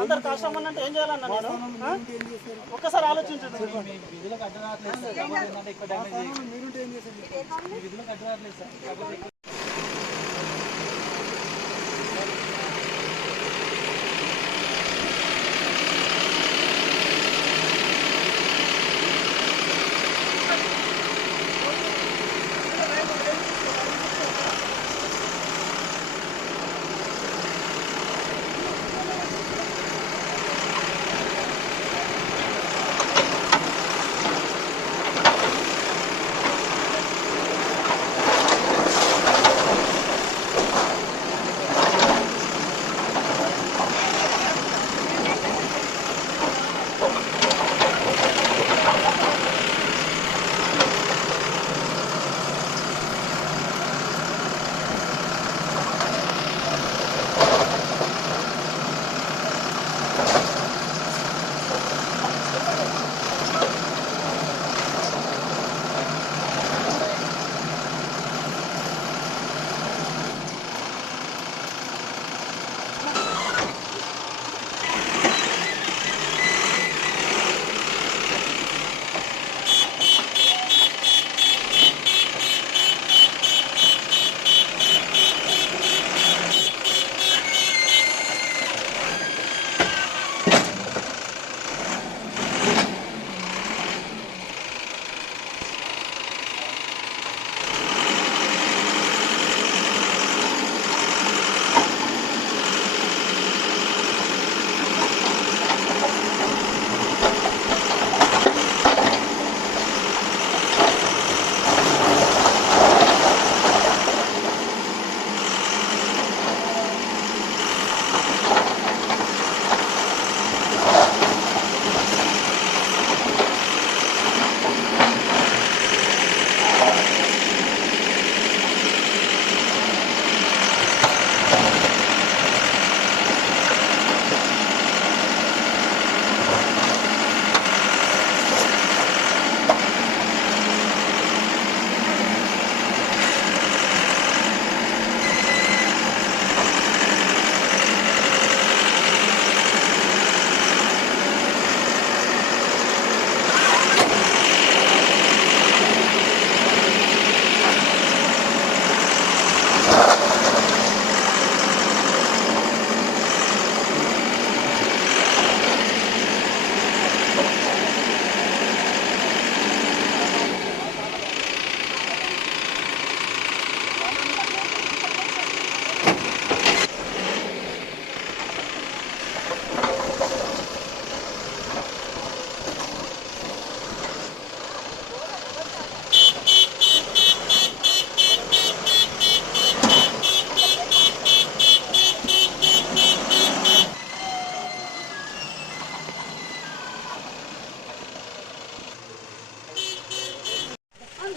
అందరు కష్టం అంటే ఏం చేయాలన్నా నేను ఒక్కసారి ఆలోచించండి.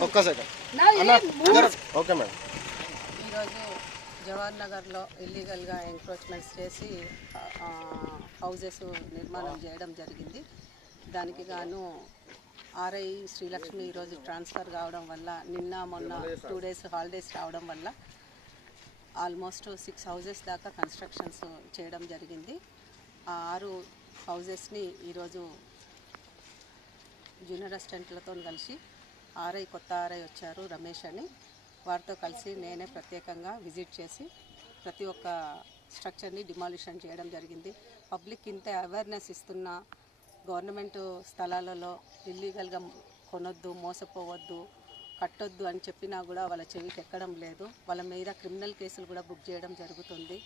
ఒక్క సెకండ్. Okay madam. ఈరోజు జవహర్ నగర్లో ఇల్లీగల్గా ఎంక్రోచ్మెంట్స్ చేసి హౌజెస్ నిర్మాణం చేయడం జరిగింది. దానికి గాను ఆర్ఐ శ్రీలక్ష్మి ఈరోజు ట్రాన్స్ఫర్ కావడం వల్ల నిన్న మొన్న 2 days హాలిడేస్ రావడం వల్ల ఆల్మోస్ట్ 6 houses దాకా కన్స్ట్రక్షన్స్ చేయడం జరిగింది. ఆ 6 houses ఈరోజు జూనియర్ అసిస్టెంట్లతో కలిసి కొత్త ఆర్ఐ వచ్చారు రమేష్ అని, వారితో కలిసి నేనే ప్రత్యేకంగా విజిట్ చేసి ప్రతి ఒక్క స్ట్రక్చర్ని డిమాలిషన్ చేయడం జరిగింది. పబ్లిక్ ఇంత అవేర్నెస్ ఇస్తున్న గవర్నమెంట్ స్థలాలలో ఇల్లీగల్గా కొనొద్దు, మోసపోవద్దు, కట్టొద్దు అని చెప్పినా కూడా వాళ్ళ చెవికి ఎక్కడం లేదు. వాళ్ళ మీద క్రిమినల్ కేసులు కూడా బుక్ చేయడం జరుగుతుంది.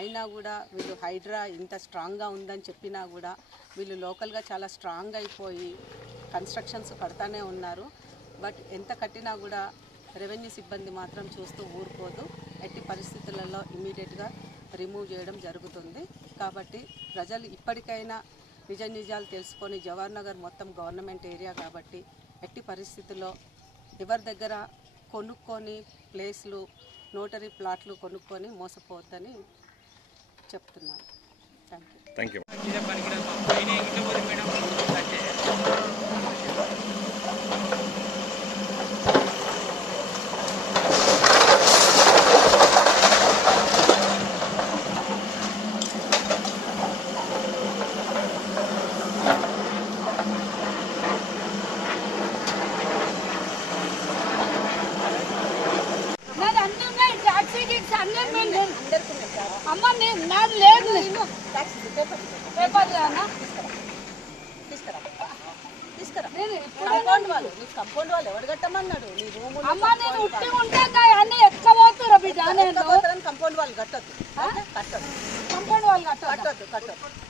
అయినా కూడా వీళ్ళు హైడ్రా ఇంత స్ట్రాంగ్గా ఉందని చెప్పినా కూడా వీళ్ళు లోకల్గా చాలా స్ట్రాంగ్ అయిపోయి కన్స్ట్రక్షన్స్ కడతానే ఉన్నారు. బట్ ఎంత కట్టినా కూడా రెవెన్యూ సిబ్బంది మాత్రం చూస్తూ ఊరుకోదు. ఎట్టి పరిస్థితులలో ఇమీడియట్గా రిమూవ్ చేయడం జరుగుతుంది. కాబట్టి ప్రజలు ఇప్పటికైనా నిజాలు తెలుసుకొని, జవహర్ నగర్ మొత్తం గవర్నమెంట్ ఏరియా కాబట్టి ఎట్టి పరిస్థితుల్లో ఎవరి దగ్గర కొనుక్కొని ప్లేస్లు, నోటరీ ప్లాట్లు కొనుక్కొని మోసపోవద్దని చెప్తున్నాను. Thank you. కాంపౌండ్ వాళ్ళు నీకు కాంపౌండ్ వాళ్ళు ఎవరు కట్టమన్నాడు నీ రూమ్ ఎక్కబోతురా బిడ్డ కాంపౌండ్ వాళ్ళు కట్టద్దు కాంపౌండ్ వాళ్ళు కట్టద్దు